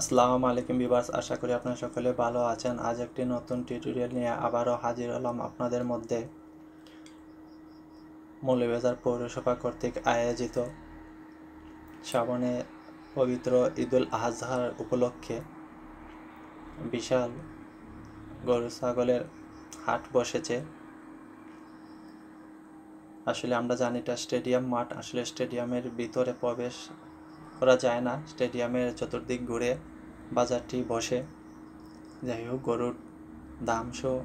আসসালামু আলাইকুম ভিউয়ার্স, আশা করি আপনারা সকলে ভালো আছেন। আজ একটি নতুন টিউটোরিয়াল নিয়ে আবারও হাজির হলাম আপনাদের মধ্যে। মৌলভীবাজার পৌরসভা কর্তৃক আয়োজিত শ্রাবণে পবিত্র ঈদুল আজহার উপলক্ষে বিশাল গরু ছাগলের হাট বসেছে। আসলে আমরা জানি এটা স্টেডিয়াম মাঠ, আসলে স্টেডিয়ামের ভিতরে প্রবেশ করা যায় না, স্টেডিয়ামের চতুর্দিক ঘুরে বাজারটি বসে। যাই হোক, গরুর দাম সহ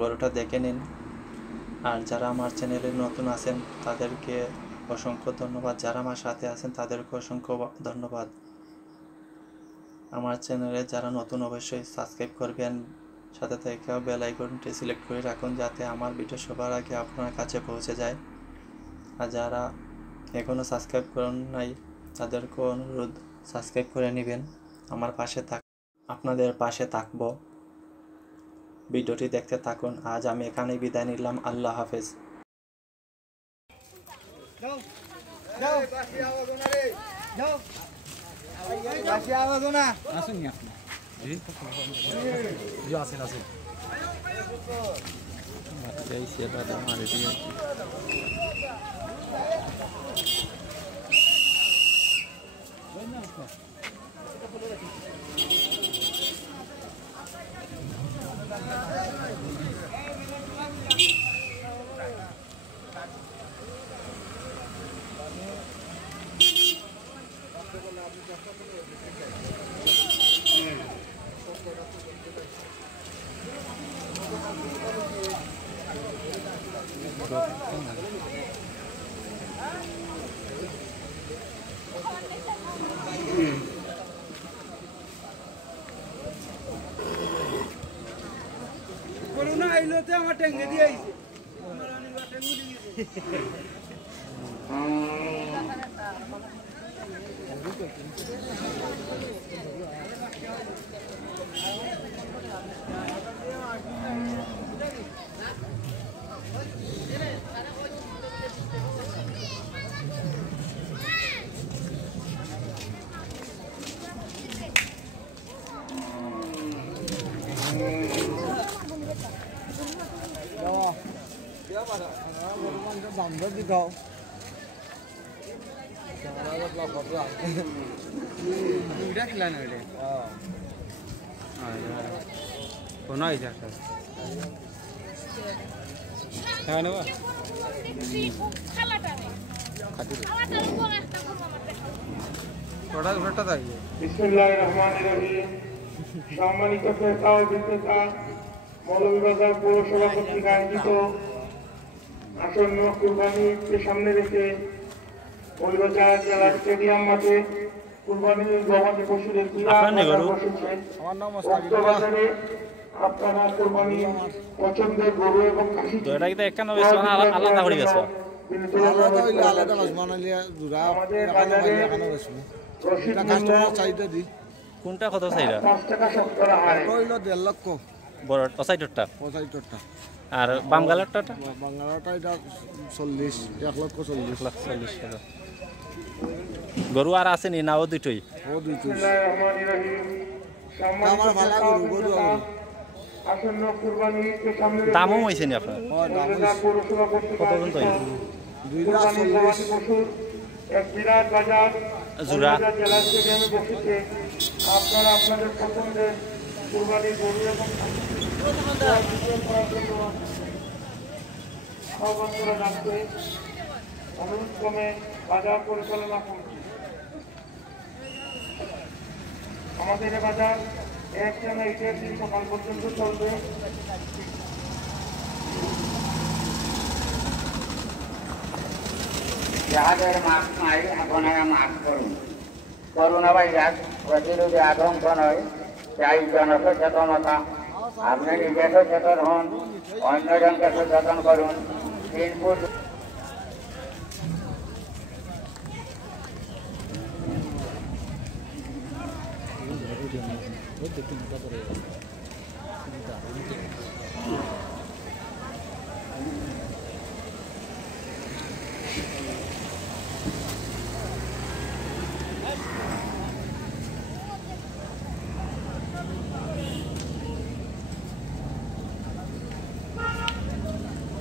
গরুটা দেখে নিন। আর যারা আমার চ্যানেলে নতুন আছেন তাদেরকে অসংখ্য ধন্যবাদ, যারা আমার সাথে আছেন তাদেরকে অসংখ্য ধন্যবাদ। আমার চ্যানেলে যারা নতুন অবশ্যই সাবস্ক্রাইব করবেন, সাথে থেকে বেল আইকনটি সিলেক্ট করে রাখুন যাতে আমার ভিডিও সবার আগে আপনার কাছে পৌঁছে যায়। আর যারা এখনও সাবস্ক্রাইব করেন নাই তাদেরকে অনুরোধ সাবস্ক্রাইব করে নেবেন। আমার পাশে আপনাদের পাশে থাকবো। ভিডিওটি দেখতে থাকুন। আজ আমি এখানেই বিদায় নিলাম। আল্লাহ হাফেজ। করোনা আইলোতে আমার ট্যাঙ্গে দিয়ে আইছে বান্ধব দিত দুইটা কিলা নইলে কোনো হয়েছে হ্যাঁ নেবা ওটা ঘরটা তাই বিসমিল্লাহির রহমানির রহিম। সম্মানিত ক্রেতা ও বিক্রেতা, মৌলভীবাজার পৌরসভা কর্তৃক আয়োজিত আসন্ন কুরবানিকে সামনে রেখে মৌলভীবাজার জেলার স্টেডিয়াম মাঠে কুরবানির গবাদি পশুদের বসেছে। বাজারে আপনারা কুরবানির পছন্দের গরু এবং খাসি কোনটা কত চাইরা? 5 টাকা শতকরা হয়। 1.5 লক্ষ বড় পঁচাইটরটা 75টা আর বামগালারটা বাংলাটা এটা 40 1,40,000 গরু আর আছে নি না ও দুটোই? ও দুই বিসমিল্লাহির রহমানির রহিম। আমার ভালো গরু আসন্ন কুরবানিকে সামনে রেখে দামও হয়েছে নি আপনার? মৌলভীবাজার পৌরসভা কর্তৃক কত আয়োজিত পর্যন্ত কুরবানির গবাদি পশুর এক বিরাট বাজার জোড়া মৌলভীবাজার জেলা স্টেডিয়ামে বসেছে। আপনারা আপনাদের পছন্দের কুরবানির গরু এবং আহ্বান করা যাচ্ছে। অনুরোধ ক্রমে বাজার পরিচালনা করছি। আমাদের এ বাজার 1 জানুয়ারি থেকে সকাল পর্যন্ত চলবে। যাদের মাস্ক নাই আপনারা মাস্ক করুন। করোনা ভাইরাস প্রতিরোধে আতঙ্ক নয়, চাই জনসচেতনতা। আপনি নিজে সচেতন হন, অন্যজনকে সচেতন করুন। 3 ফুট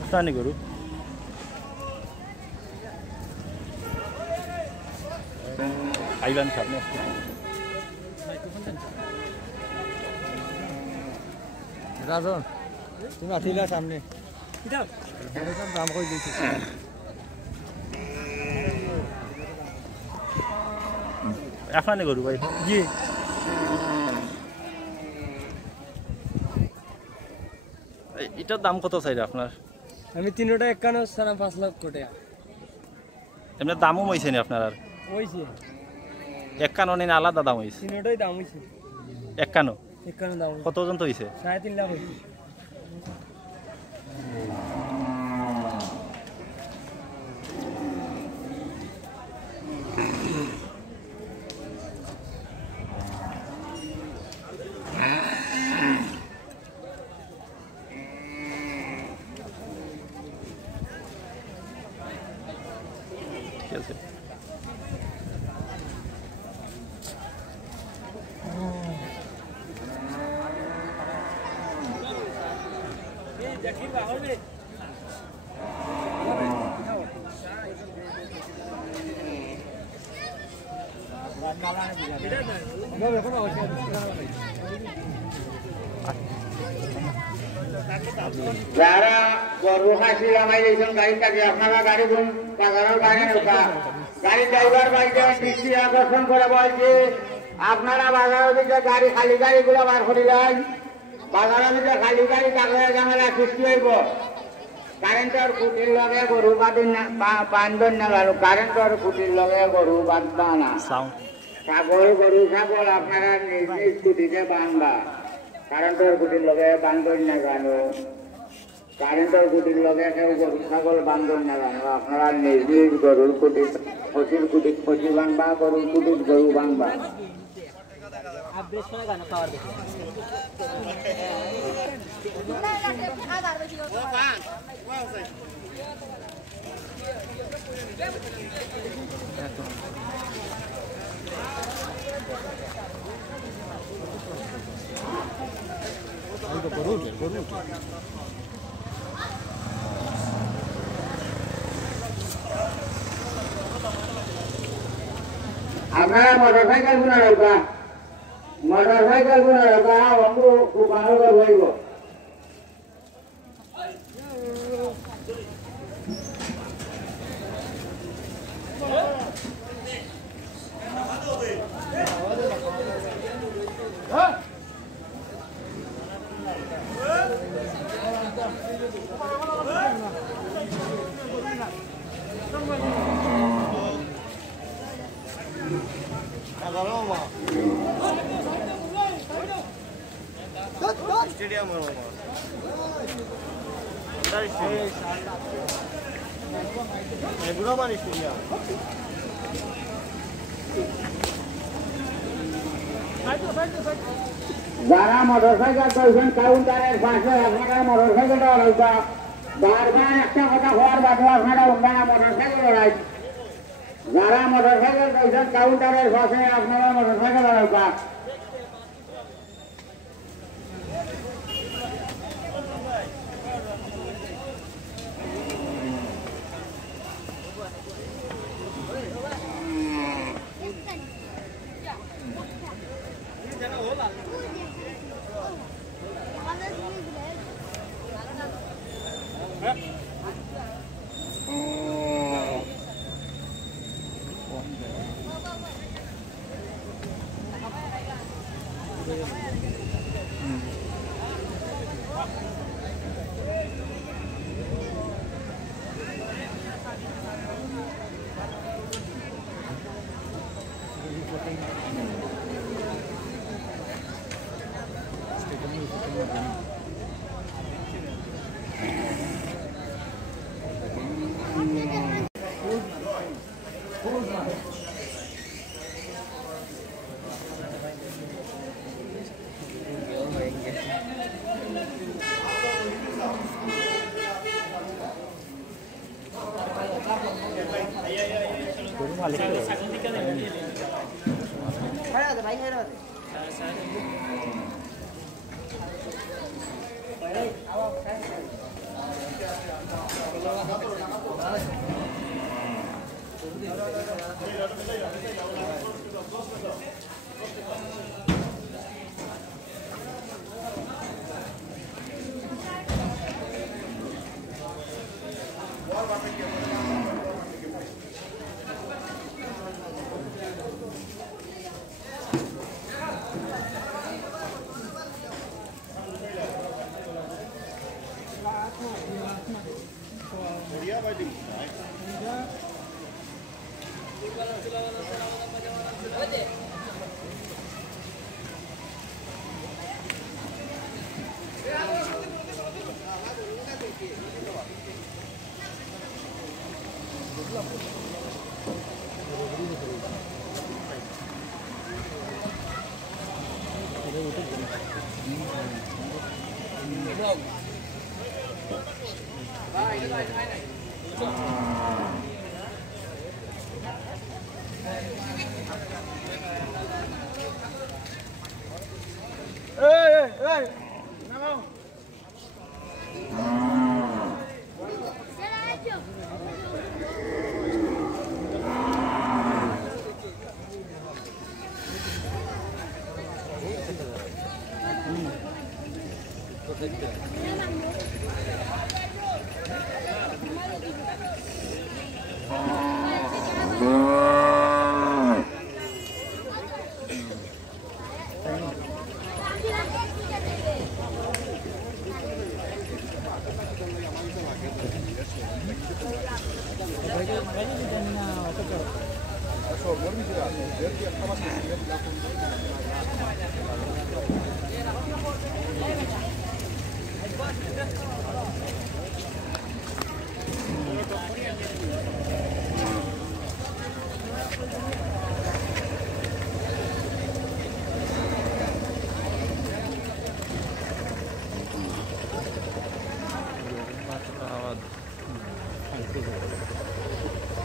আপনার নি গরু আইলান সামনে রাজন তুমি আঠিলা সামনে দাম কই দিয়েছি আপনার নি গরু ভাই জি এটার দাম কত চাইলে আপনার আমি তিনটা 51 সারা 5 লাখ কোটি এমনি দামও হয়েছে নি আপনার আর হইছে 51 নিন আলাদা দাম হয়েছে তিনটাই দাম হইছে 51 51 দাম কত পর্যন্ত হয়েছে 3.5 লাখ হইছে ঠিক আছে যারা গরু খাসি আমায় দিয়েছেন গাড়িটাকে আপনারা গাড়ি গুণ বাজারের গাড়ি নৌকা গাড়ি ড্রাইভার বাইকে দৃষ্টি আকর্ষণ করে বলছি আপনারা বাজারের দিকে গাড়ি খালি গাড়িগুলো বার করিলেন বাজারের দিকে খালি গাড়ি থাকলে ঝামেলা সৃষ্টি হইব কারেন্টের খুঁটির লগে গরু বান্ধন না গেল কারেন্টের খুঁটির লগে গরু বাঁধবা না ছাগল গরু ছাগল আপনারা নিজ নিজ খুঁটিতে বাঁধবা কারেন্টের খুঁটির লগে বান্ধন না গেল কারেন্টের খুঁটির লগে কেউ গরু ছাগল বান্ধন না গেল আপনারা নিজ নিজ গরুর খুঁটি পশুর খুঁটি পশু বাঁধবা গরুর খুঁটির গরু বাঁধবা আপনারা মোটরসাইকেল গুলো রাখবা মোটরসাইকেল গুলো রাখবা অঙ্গ ভালো করবো যারা মোটরসাইকেল চলছেন কাউন্টারের পাশে আপনারা মোটরসাইকেল লড়াইবা বারবার একটা কথা হওয়ার বাদে আপনারা উন্নয়ন মোটরসাইকেল লড়াই যারা মোটরসাইকেল চলছেন কাউন্টারের পাশে আপনারা মোটরসাইকেল লড়াইবা ভাই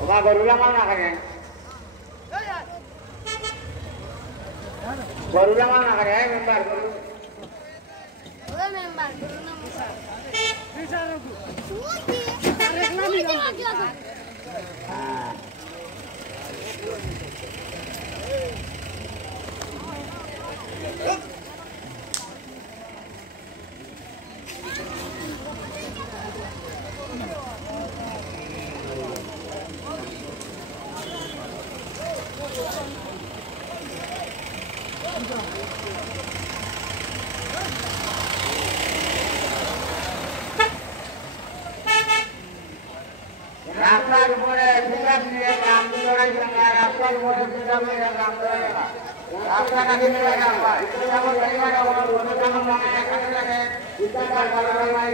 Oba Gorula mana kan? Gorula mana kan? Member Gorula. Oke member Gorula Musa. Bisa aku. Suci. Lagi. রাস্তার উপরে পিকআপ নিয়ে গ্রাম চড়াই ভাঙা রাস্তার উপরে পিকআপ নিয়ে গ্রাম চড়াই রাস্তা নাকি নিয়ে রাখবা একটু যেমন পরিমাণ আমার অন্য যেমন মানে এখানে লাগে ইত্যাকার কারণে মানে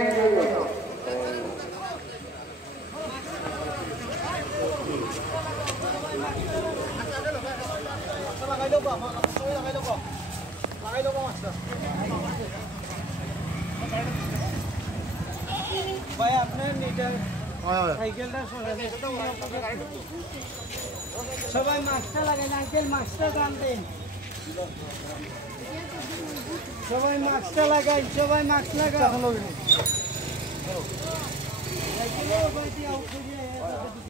ভাই আপনার নিটার সাইকেলটা সবাই মাস্কটা লাগান আঙ্কেল মাস্কটা টানতেন সবাই মাস্কটা লাগাই সবাই মাস্ক লাগান